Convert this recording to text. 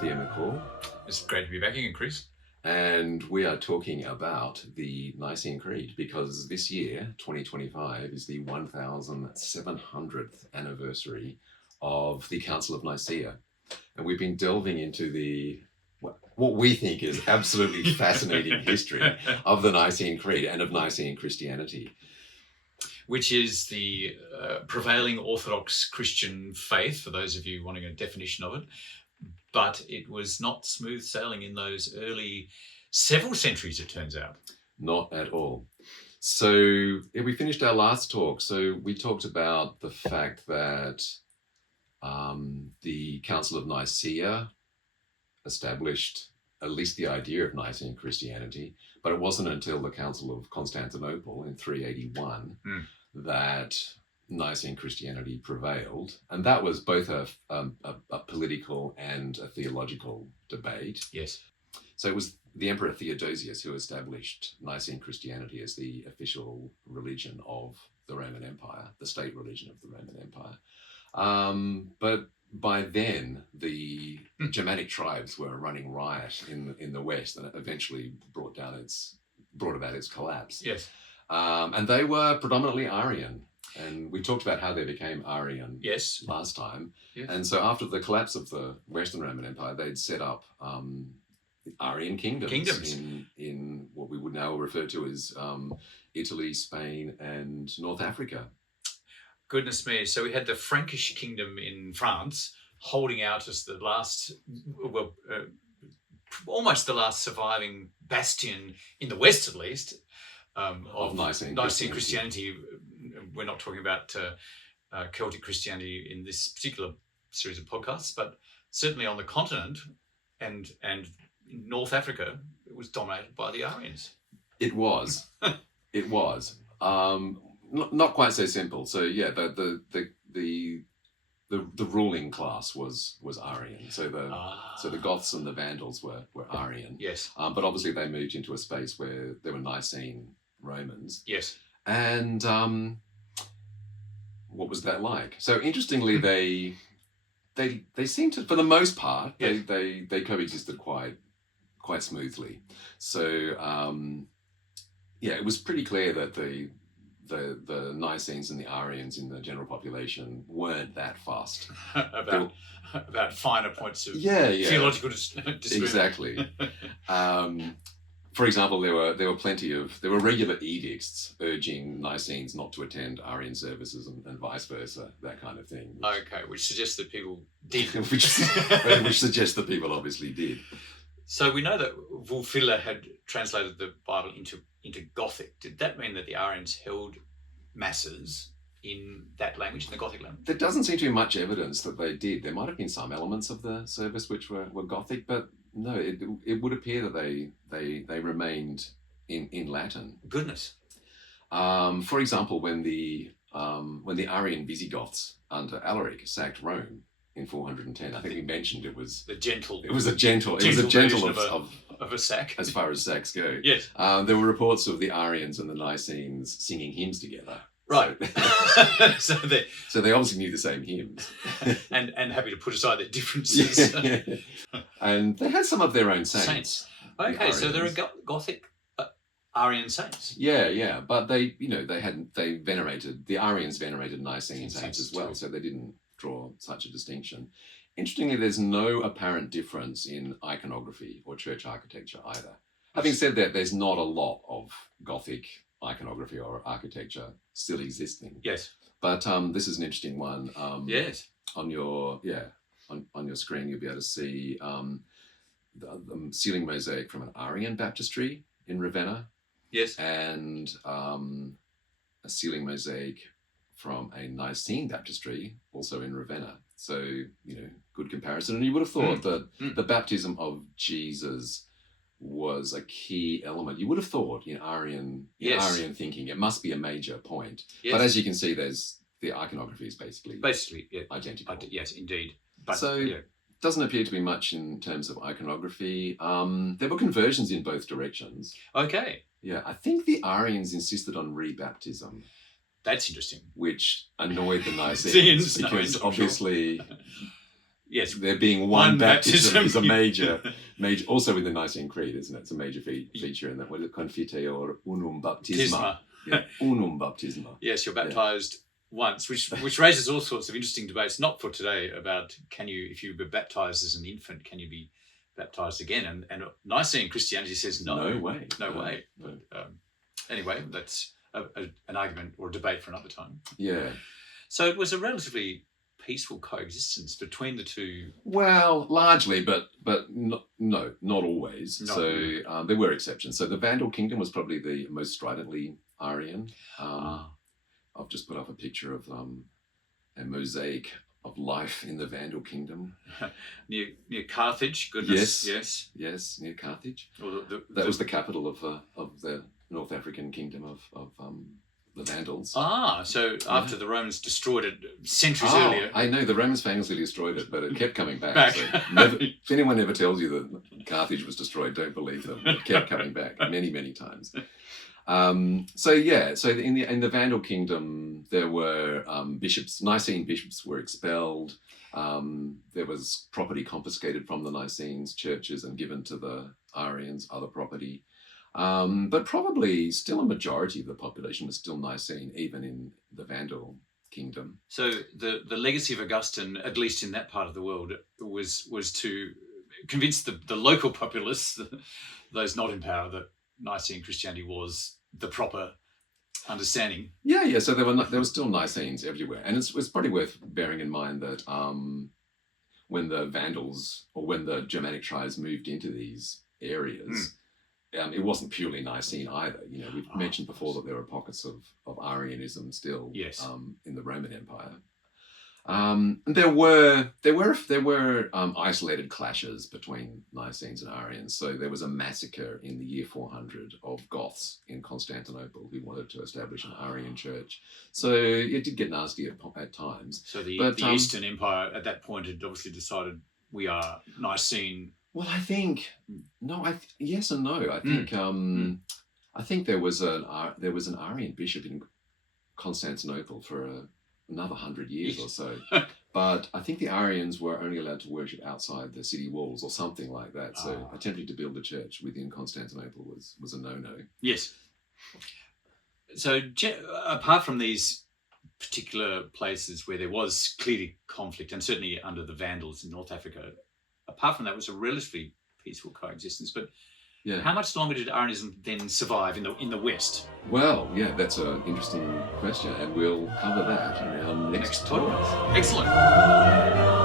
Thea McCall. It's great to be back again, Chris. And we are talking about the Nicene Creed because this year, 2025, is the 1700th anniversary of the Council of Nicaea. And we've been delving into what we think is absolutely fascinating history of the Nicene Creed and of Nicene Christianity. Which is the prevailing Orthodox Christian faith, for those of you wanting a definition of it. But it was not smooth sailing in those early several centuries, it turns out. Not at all. So we finished our last talk. So we talked about the fact that the Council of Nicaea established at least the idea of Nicene Christianity, but it wasn't until the Council of Constantinople in 381 that Nicene Christianity prevailed, and that was both a political and a theological debate. Yes. So it was the Emperor Theodosius who established Nicene Christianity as the official religion of the Roman Empire, the state religion of the Roman Empire. But by then, the Germanic tribes were running riot in the West, and it eventually brought about its collapse. Yes. And they were predominantly Arian. And we talked about how they became Arian last time. Yes. And so after the collapse of the Western Roman Empire, they'd set up Arian kingdoms in what we would now refer to as Italy, Spain, and North Africa. Goodness me. So we had the Frankish kingdom in France holding out as the last, almost the last surviving bastion in the West, at least, of Nicene Christianity. We're not talking about Celtic Christianity in this particular series of podcasts, but certainly on the continent and in North Africa, it was dominated by the Arians. It was. It was. Not quite so simple. So yeah, the ruling class was Arian. So the Goths and the Vandals were Arian. Yes. But obviously they moved into a space where there were Nicene Romans. Yes. And what was that like? So interestingly, they seemed to, for the most part, they coexisted quite smoothly. So it was pretty clear that the Nicenes and the Arians in the general population weren't that fussed about finer points of theological disagreement. Exactly. For example, there were regular edicts urging Nicenes not to attend Arian services and vice versa, that kind of thing. Which suggests that people did. which suggests that people obviously did. So we know that Wulfila had translated the Bible into Gothic. Did that mean that the Arians held masses in that language, in the Gothic language? There doesn't seem to be much evidence that they did. There might have been some elements of the service which were Gothic, but no, it would appear that they remained in Latin. Goodness. For example, when the Arian Visigoths under Alaric sacked Rome in 410, I think we mentioned it was a gentle of a sack, as far as sacks go. Yes. There were reports of the Arians and the Nicenes singing hymns together. Right. So they obviously knew the same hymns. and happy to put aside their differences. Yeah. And they had some of their own saints. Okay, so there are Gothic Arian saints. Yeah, but the Arians venerated Nicene saints as well, too. so they didn't draw such a distinction. Interestingly, there's no apparent difference in iconography or church architecture either. Having said that, there's not a lot of Gothic iconography or architecture still existing. Yes. But this is an interesting one. Yes. On your screen, you'll be able to see the ceiling mosaic from an Arian baptistry in Ravenna. Yes. And a ceiling mosaic from a Nicene baptistry, also in Ravenna. So, good comparison. And you would have thought that the baptism of Jesus was a key element. You would have thought in Arian thinking it must be a major point. Yes. But as you can see, the iconography is basically identical. Yes, indeed. But, doesn't appear to be much in terms of iconography. There were conversions in both directions. Okay. Yeah, I think the Arians insisted on rebaptism. That's interesting. Which annoyed the Nicenes because obviously Yes, there being one baptism is a major. Also in the Nicene Creed, isn't it? It's a major feature in that. What is it? Confiteor unum baptisma. Yeah, unum baptisma. Yes, you're baptized once, which raises all sorts of interesting debates. Not for today about if you were baptized as an infant, can you be baptized again? And Nicene Christianity says no. No way. No way. But, anyway, that's an argument or a debate for another time. Yeah. So it was a relatively peaceful coexistence between the two. Well, largely, but no, not always. Not so there were exceptions. So the Vandal kingdom was probably the most stridently Arian. I've just put up a picture of a mosaic of life in the Vandal kingdom. near Carthage, goodness. Yes, near Carthage. Well, that was the capital of the North African kingdom of the Vandals. So after the Romans destroyed it centuries earlier. I know, the Romans famously destroyed it, but it kept coming back. So if anyone ever tells you that Carthage was destroyed, don't believe them. It kept coming back many, many times. So in the Vandal kingdom, there were bishops. Nicene bishops were expelled. There was property confiscated from the Nicenes churches and given to the Arians, other property. But probably still a majority of the population was still Nicene, even in the Vandal kingdom. So the legacy of Augustine, at least in that part of the world, was to convince the local populace, those not in power, that Nicene Christianity was the proper understanding. Yeah. So there were still Nicenes everywhere, and it's probably worth bearing in mind that when the Vandals or when the Germanic tribes moved into these areas. It wasn't purely Nicene either. We've mentioned before that there were pockets of Arianism still in the Roman Empire. And there were isolated clashes between Nicenes and Arians. So there was a massacre in the year 400 of Goths in Constantinople who wanted to establish an Arian church. So it did get nasty at times. So the Eastern Empire at that point had obviously decided we are Nicene. Well, I think yes and no. I think there was an Arian bishop in Constantinople for another 100 years or so, but I think the Arians were only allowed to worship outside the city walls or something like that. So attempting to build a church within Constantinople was a no-no. Yes. So apart from these particular places where there was clearly conflict, and certainly under the Vandals in North Africa. Apart from that, it was a relatively peaceful coexistence. But how much longer did Arianism then survive in the West? Well, that's an interesting question, and we'll cover that in our next podcast. Excellent.